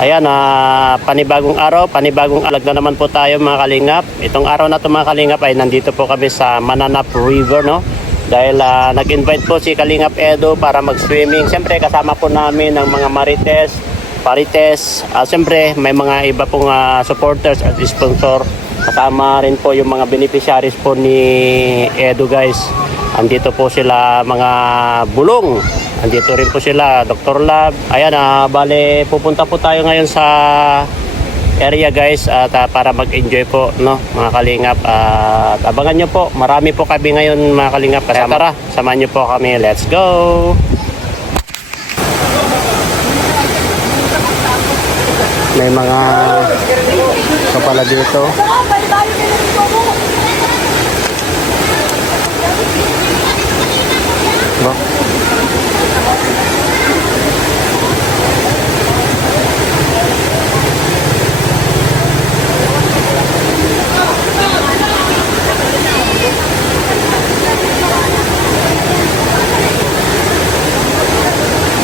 Ayan, panibagong araw, panibagong alag na naman po tayo mga kalingap. Itong araw na ito mga kalingap ay nandito po kami sa Mananap River, no? Dahil nag-invite po si Kalingap Edo para mag-swimming. Siyempre kasama po namin ang mga marites, parites. Siyempre may mga iba pong supporters at sponsor. Kasama rin po yung mga beneficiaries po ni Edo, guys. Andito po sila mga bulong. Andito rin po sila, Dr. Lab. Ayan, bale, pupunta po tayo ngayon sa area, guys, at para mag-enjoy po, no, mga kalingap. At abangan nyo po, marami po kami ngayon mga kalingap. Kaya tara, samahan nyo po kami. Let's go! May mga kapala dito. Ba?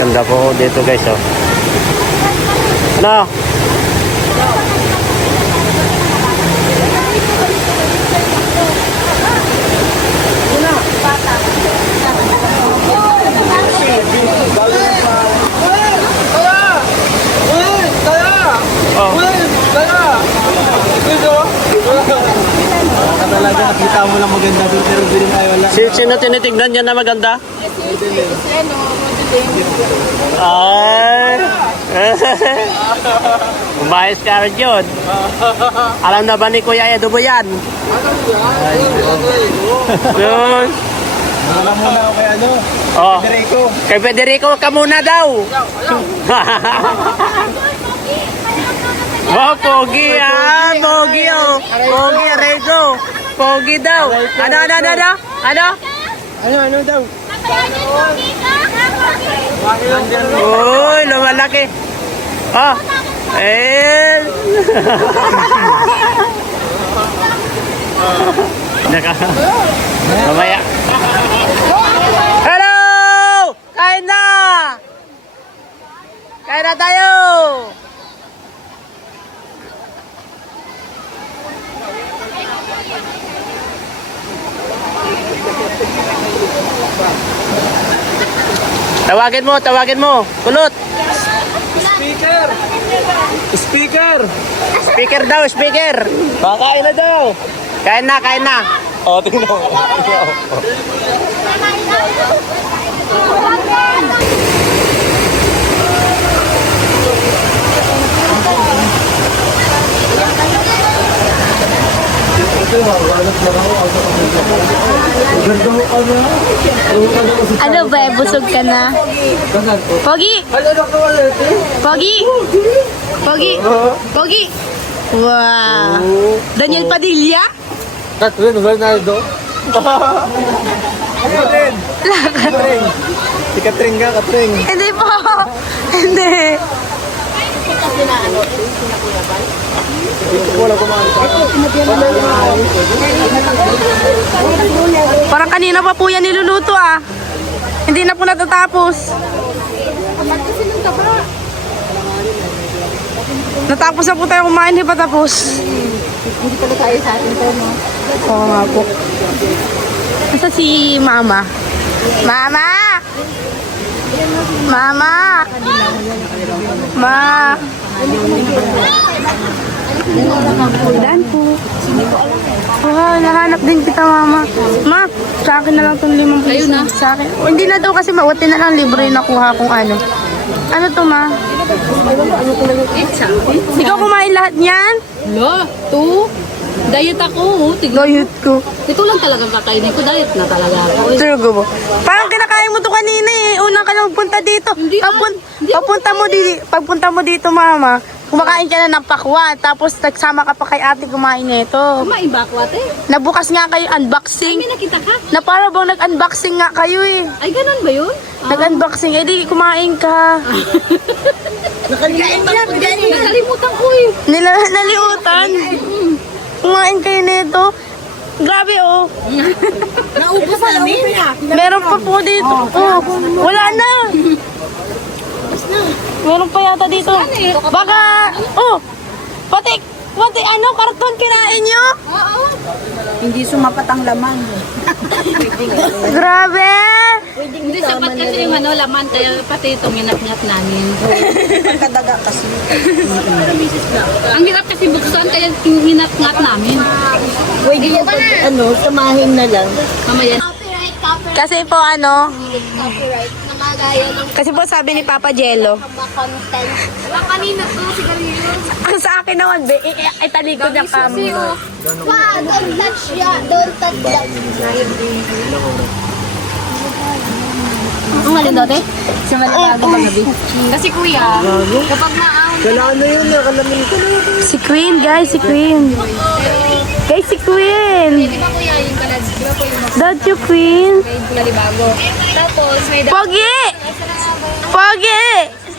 Ganda po dito, guys, oh. Ano? Talaga nakita mo lang maganda doon pero bilhin tayo wala. Sino tinitignan niya na maganda? Ay! Umayos ka rin yun. Alam na ba ni Kuya Edo mo yan? Yun. Alam mo na ako kay ano? Oh. Federico. Kay Federico ka muna daw. Oh, pogi ah. Pogi oh. Pogi, Rezo. Pogi daw. Ano? Ano daw? Uy, lumalaki. Oh. Eh. Mamaya. Hello! Kain na! Kain na tayo! Tawagin mo. Kulot. Speaker! Speaker daw, speaker. Kakain na daw! Kain na. O, tingnan mo. Ano ba? Busog ka na? Pogi! Pogi! Wow! Daniel Padilla? Catherine Bernardo. Catherine. Si Catherine ka, Catherine. Hindi po! Hindi! Wala kumain. Parang kanina pa po yan niluluto ah. Hindi na po natatapos. Natapos na po tayo kumain, hindi pa tapos. Hindi pala tayo sa atin to, no? Oo nga po. Nasa si Mama? Mama! Ma! Daan po. Oh, nahanap din kita, Mama. Ma, sa akin na lang itong 5 piso. Ayun na. Sa akin. Oh, hindi na daw kasi mauti na lang libre yung nakuha kung ano. Ano to, Ma? Ikaw kumain lahat niyan? Lo, diet ako. Diet ko. Ito lang talagang kakainin ko. Diet na talaga ako. True mo. Parang kinakain mo to kanina eh. Unang ka lang punta dito. Pagpunta mo dito, Mama, kumakain ka na ng pakwan. Tapos nagsama ka pa kay ate kumain nito. Kumain ba ako, ate? Nabukas nga kayo unboxing. May nakita ka? Na para bang nag-unboxing nga kayo eh. Ay, ganun ba yun? Nag-unboxing. Eh di kumain ka. Nakalimutan ko eh. Nalimutan. Kumain kayo nito. Grabe oh. Naubos namin? Meron pa po dito. Oh, wala na. Meron pa yata dito. Baka, pati karton kinain nyo? Oo. Hindi sumapat ang laman. Grabe! Hindi sapat kasi yung laman, kaya pati itong hinat-ngat namin. Pagkadaga kasi. Ang hirap kasi buksan, kaya hinat-ngat namin. Pwede yung samahin na lang. Mamaya. Kasi po kasi po sabi ni Papa Jello. Kanina to, sigarilyo. Ang sa akin naman, italikod ng kami. Wow, don't touch that. Don't touch that. Ang alin dati? Sa malabago magabi. Kasi kuya, kapag naahon, Kala ano yun, nakalamin ko na yun. Si Queen, guys, si Queen. Guys, si Queen. di ba kuya yung kalag, di ba po yung Don't you, Queen? malibago. Tapos may Pogi! Pogi!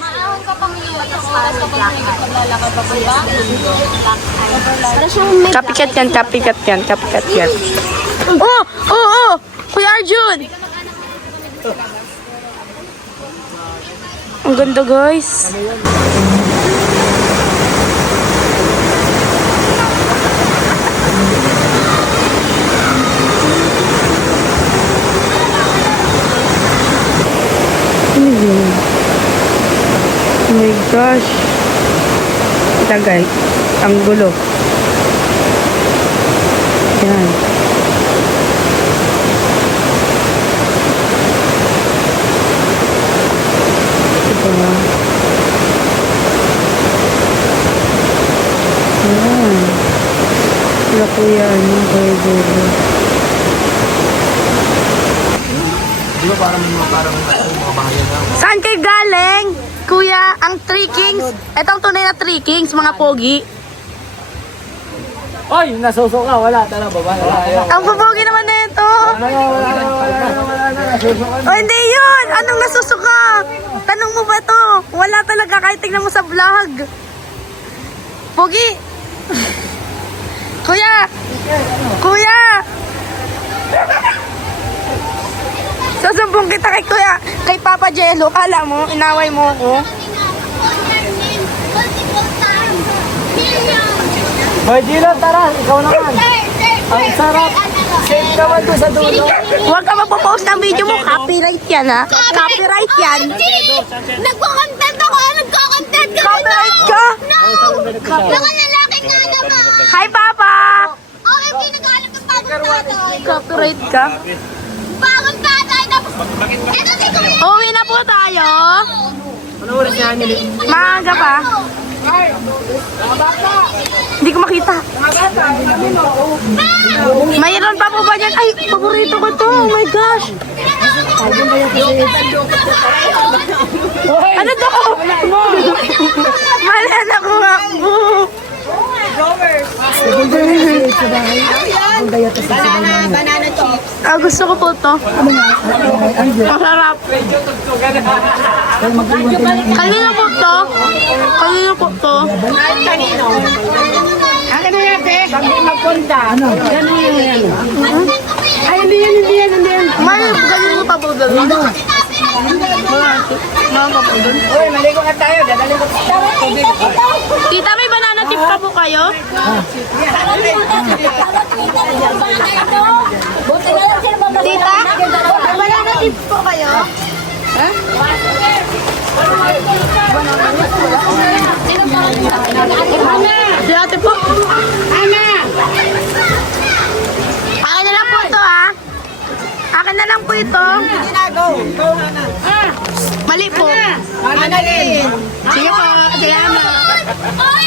maahon ka pang yun, tapos oras ka pang maglalakad pa po ba? Copycat yan, copycat yan, copycat yan. Oh! Kuya Arjun! Ang ganda, guys. Oh my gosh. Ito guys, ang gulo. Yan. Ito. Yan. Wala po yan. Yung kaya gulo. Di ba parang mga bahayan na? Saan kayo galing? Kuya, ang Three Kings. Itong tunay na Three Kings, mga pogi. Oy, nasuso ka. Wala, tara baba. Ang pogi naman na ito. Wala, nasuso ka. O hindi yun! Anong nasusuka? Tanong mo ba to? Wala talaga kahit tignan mo sa vlog. Pogi! Kuya! Kuya! Sasumbong kita kay Kuya, kay Papa Jello. Kala mo, inaway mo ako. Hoy, Gino, tara. Ikaw naman. Ang sarap. Save naman doon sa dulo. Huwag ka magpo-post ng video mo. Copyright yan, ha? Copyright yan. Nagko-content ako. Nagko-content ka. Copyright ka? No! Mga lalaki nga naman. Hi, Papa! Oh, hindi nag-aalam ng bagong tatay. Copyright ka? Bagong tatay. Tapos, eto si Kuya. Uwi na po tayo. Ano oras na nilin? Maaga pa. Hindi ko makita. Mayroon pa po ba dyan? Ay, paborito ko to. Oh my gosh. Ano to? Mali na ko nga po. Banana chips. Gusto ko po to. Masarap. Kanina po to. Kanina po to. Kanino? Akin na yan, te. Sabi magpunta. Ano? Ganun yan. Ay, hindi yan. Mali, kanina pa po doon. Uy, maligo na tayo. Dadali ko. Tita, may banana tip pa po kayo? Tita, may banana tip po kayo? Si ate po. Akin na lang po ito, ha? Akin na lang po ito. Go, Hana. Mali po. Manalin. Sige po, salamat.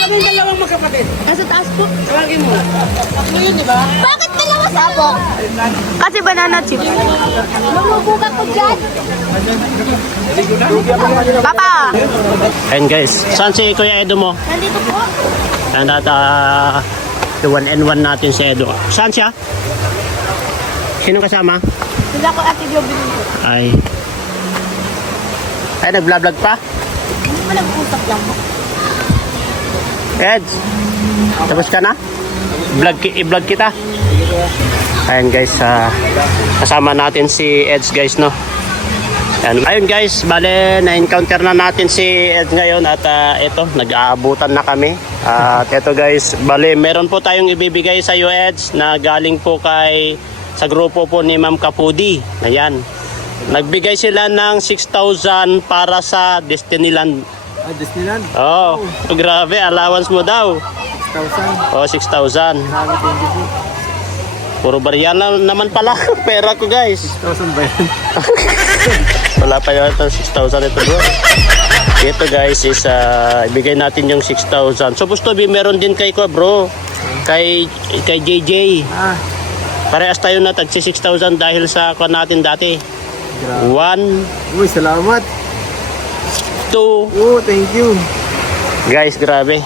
Kami dalawang magkapatid. Nasa taas po. Tawagin mo. Ako yun, di ba? Bakit dalawa sa po? Kasi banana chips. Mamubuka ko dyan. Papa! Ayun guys, saan si Kuya Edo mo? Nandito po. And at the 1-and-1 natin si Edo. Saan siya? Sino kasama? Sila ko ate Joby. Ay, nag-vlog pa? Hindi pa nag-usap lang. Eds, tapos ka na? I-vlog kita. Ayun guys, kasama natin si Eds guys, no? And ayun guys, bale na-encounter na natin si Ed ngayon at ito, nag-aabutan na kami. At ito guys, bale meron po tayong ibibigay sa iyo Eds na galing po sa grupo po ni Ma'am Kapudi. Ayan. Nagbigay sila ng 6,000 para sa Disneyland. Disneyland? Oh, grabe, allowance mo daw. 6,000. Oh, 6,000. Grabe, thank you po. Puro barya na naman pala pera ko guys. 6,000 ba yan? Wala pa yun ito, 6,000 ito bro. Ito guys is ibigay natin yung 6,000. Supposed to be meron din kay ko bro. Kay JJ. Parehas tayo na tagsi 6,000 dahil sa kwa natin dati. Grabe. 1, Uy, salamat. 2. Oh, thank you. Guys, grabe.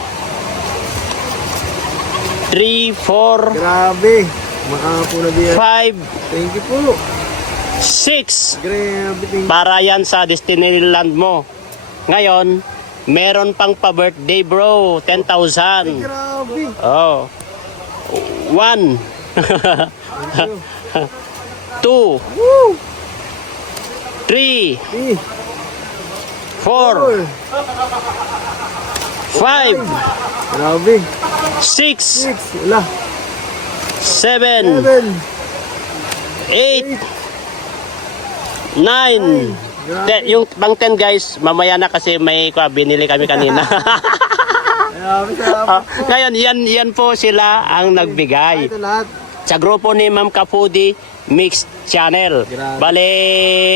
3, 4, Grabe. Makapo na diyan. 5, Thank you po. 6. Grabe, thank you. Para yan sa Disneyland mo. Ngayon, meron pang pa-birthday bro, 10,000. Grabe. Oh. 1. 2. Woo! 3. Eh, 4. 5. grabe. 6. 6. Wala. 7. 7. 8. 9. Yung pang 10 guys, mamaya na kasi may binili kami kanina. Grabe, salamat. Ngayon, yan po sila ang nagbigay. Ito lahat. Sa grupo ni Ma'am Kapudi Mixed Channel. Grabe. Bale,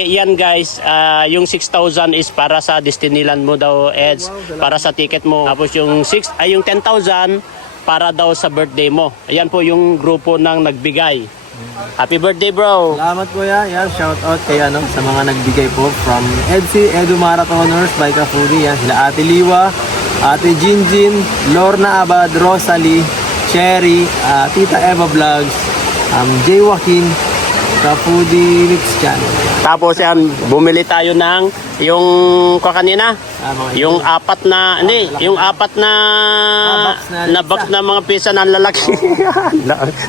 yan guys, yung 6,000 is para sa Disneyland mo daw, Eds. Para sa ticket mo. Tapos yung 10,000 para daw sa birthday mo. Ayan po yung grupo ng nagbigay. Happy birthday, bro! Salamat po yan. Shout out kay sa mga nagbigay po from Edu Marathoners by Kapudi. Yan, sila Ate Liwa, Ate Jinjin, Lorna Abad, Rosalie, Cherry, Tita Eva Vlogs, Jay Joaquin, Kapudi Mix Channel. Tapos yan, bumili tayo ng yung kanina. Yung apat na box na mga pizza ng lalaki.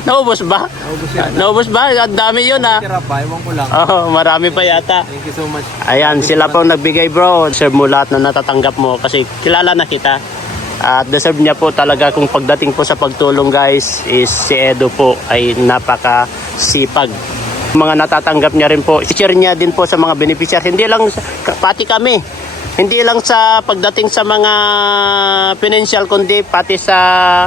Naubos ba? Naubos ba? Ang dami yun Tira pa, ewan ko lang. Oh, marami pa yata. Thank you so much. Ayan, sila po nagbigay bro. Deserve mo lahat na natatanggap mo kasi kilala na kita. At deserve niya po talaga kung pagdating po sa pagtulong guys is si Edo po ay napakasipag. Mga natatanggap niya rin po. I-share niya din po sa mga beneficiary. Hindi lang pati kami. Hindi lang sa pagdating sa mga financial kundi pati sa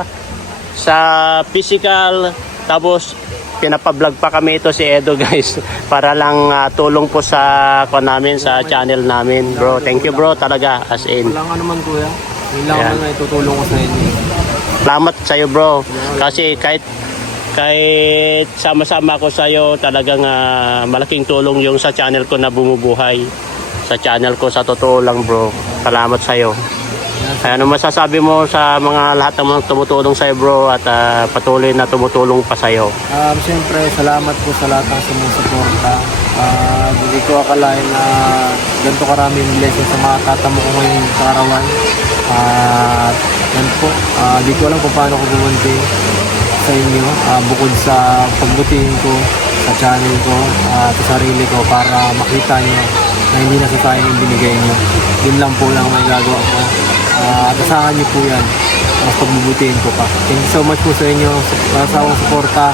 physical. Tapos pinapablog pa kami ito si Edo guys para lang tulong po sa namin sa channel namin bro. Thank you bro talaga as in. Walang ano man kuya. Yun lang Ayan. na itutulong ko sa inyo. Salamat sa iyo bro. Kasi kahit sama-sama ko sa iyo talagang malaking tulong yung sa channel ko na bumubuhay. Sa channel ko sa totoo lang bro. Salamat sa iyo. Ano masasabi mo sa mga lahat ng mga tumutulong sa iyo bro at patuloy na tumutulong pa sa iyo? Siyempre, salamat po sa lahat ng sumusuporta. Hindi ko akalain na ganito karaming blessing sa mga tatamo ko ngayong karawan. Yan po, di ko alam kung paano ko bumunti sa inyo. Bukod sa pagbutihin ko sa channel ko at sa sarili ko para makita nyo na hindi nasasayang yung binigay nyo. Yun lang po lang may gagawa ko. At asahan nyo po yan. Mas pagbubutihin ko pa. Thank you so much po sa inyo sa akong suporta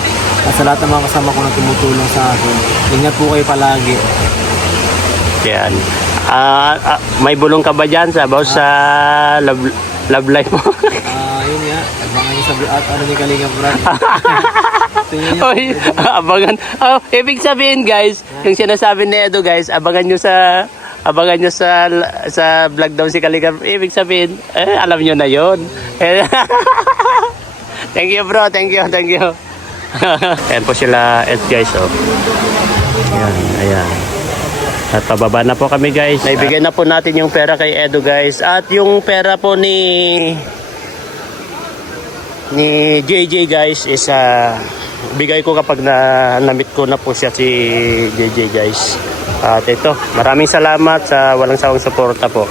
at sa lahat ng mga kasama ko na tumutulong sa akin. Ingat po kayo palagi. Yan. May bulong ka ba dyan sa love life mo? Yun nga. Abangan nyo sa ano ni Kalinga Brad. Tingnan nyo. Oy, abangan. Oh, ibig sabihin guys, yung sinasabi ni Edo guys, abangan nyo sa vlog daw si Kalinga. Ibig sabihin, alam nyo na yun. Thank you bro, thank you. Ayan po sila guys, oh. Ayan. At pababa na po kami guys. Naibigay na po natin yung pera kay Edo guys. At yung pera po ni JJ guys is bigay ko kapag na-meet ko na po siya si JJ guys. At ito, maraming salamat sa walang sawang suporta po.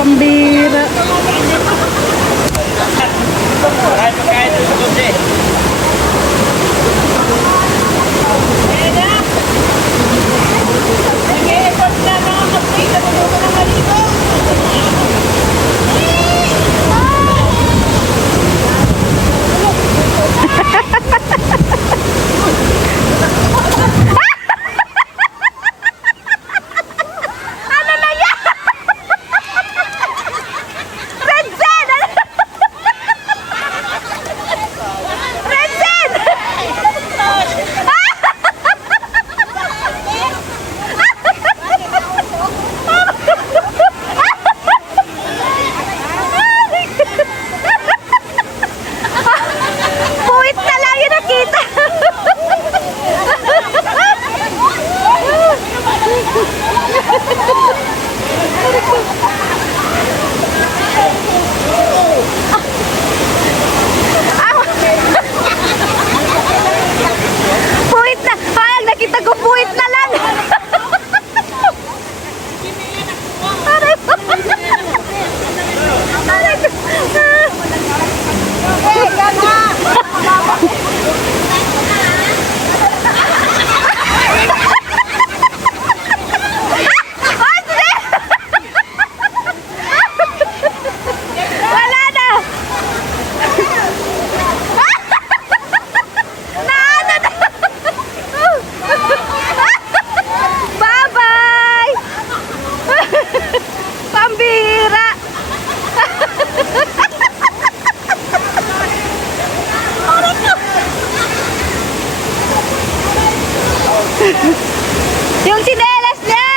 Pambira. Puwit na lang yung nakita. Puwit na. Hayang nakita ko puwit na lang. Aray po. Aray ko. Wala na. Naano na. Bye-bye. Pambira. Yung sinelas niya.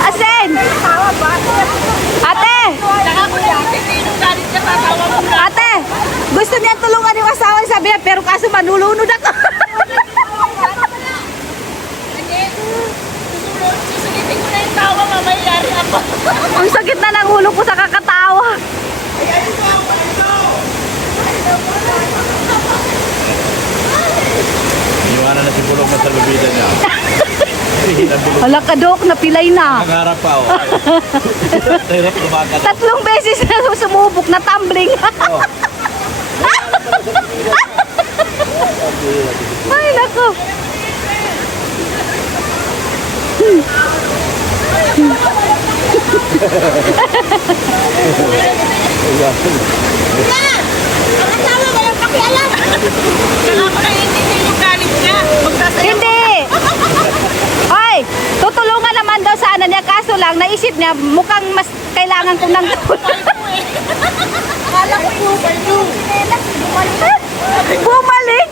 Asen! Ate! Ate! Gusto niya tulungan yung asawa niya, sabi niya, pero kaso manulunod ako. Susulitin ko na yung tawa, mamayari ako. Ang sakit na ng ulo ko sa kakatawa. Iniwanan na si Pulong sa lubida niya. Hala ka, Dok, napilay na. Nangarap pa oh. Hirap lumakat. 3 beses na sumubok na tumbling. Ay, nako. Ang asawa, walang pakialam. Kaya ko na hindi yung galit niya. Magsasayaw. Hindi. Ay, tutulungan naman daw sana niya. Kaso lang, naisip niya, mukhang mas kailangan ko ng tulong. Kala ko yung sinelas, bumalik. Bumalik.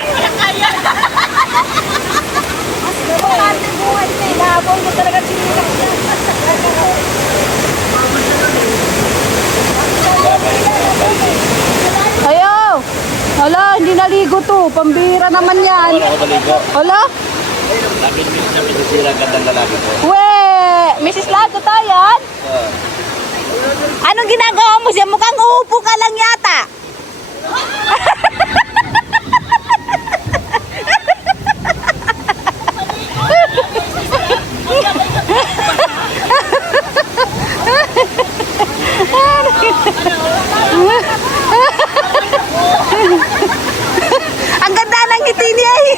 Mas marami buhay na. Ihabol mo talaga sinelas. Ayaw. Hala, hindi naligo to. Pambira naman yan. Wala ko maligo. Hala. Namin sisira ka ng lalaki ko. We, Mrs. Lato tayo yan? Anong ginagawa mo siya? Mukhang uupo ka lang yata. Ang ganda ng ngiti niya eh.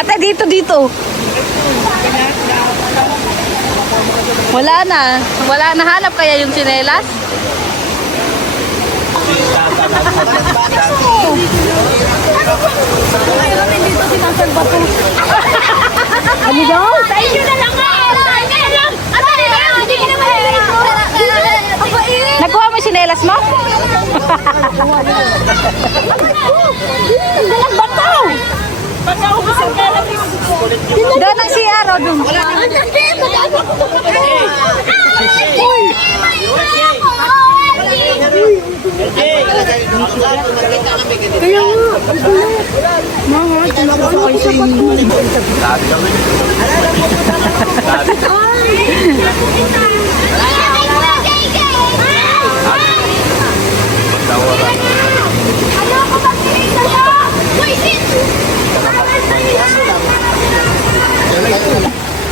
Ate, dito. Wala na. Wala na. Hanap kaya yung sinelas? Ano daw? Sa inyo na lang nga. Sa inyo na lang. Hindi ka naman dito. Nakuha mo yung sinelas mo? Dalang bataw. Doon ang CR o doon. Ang sakit. Mag-anak ko.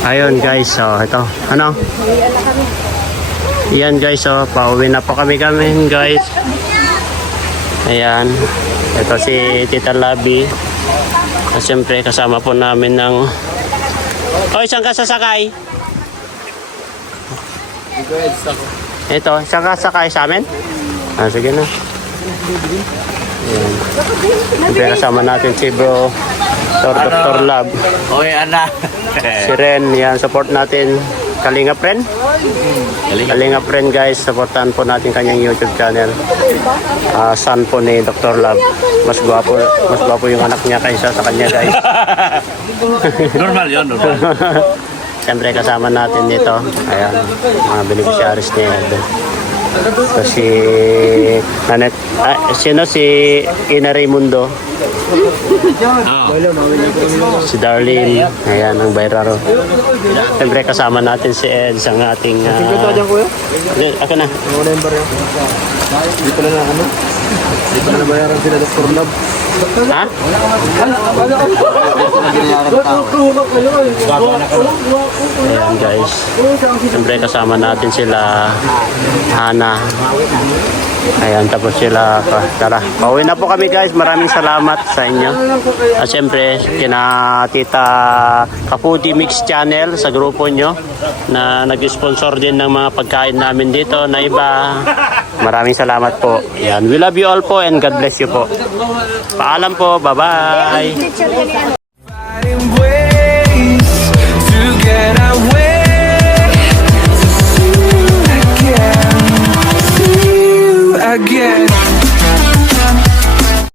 Ayun guys, so ito, ano? Yan guys, so pauwi na po kami guys. Ayan, ito si Tita Labi. At siyempre kasama po namin ng... Oy, saan ka sasakay? Ito, saan ka sasakay sa amin? Ah, sige na. Ayan. Siyempre kasama natin si Bro Dr. Lab. Okay, anak. Si Ren, yan, support natin. Kalingap Ren? Kalingap Ren guys, supportan po natin kanyang YouTube channel. Son po ni Dr. Lab. Mas gwapo yung anak niya kaysa sa kanya guys. Normal yun, normal. Siyempre kasama natin dito. Ayan, mga beneficiaries niya. So si Nanet, sino si Ina Raimundo? Si Darlene, ayan ang bayraro. Siyempre kasama natin si Ed sa ating ako na. Di pala na ano? Di pala nabayaran sila Dr. Lab. Ha? Ayan guys. Siyempre kasama natin sila Hana. Ayan, tapos sila tara, pauwi na po kami guys. Maraming salamat sa inyo. At siyempre kina Tita Kapudi Mix Channel sa grupo nyo na nag-sponsor din ng mga pagkain namin dito na iba. Maraming salamat po. Ayan, we love you all po and God bless you po. Paalam po, bye-bye. Finding ways to get away. See you again. See you again.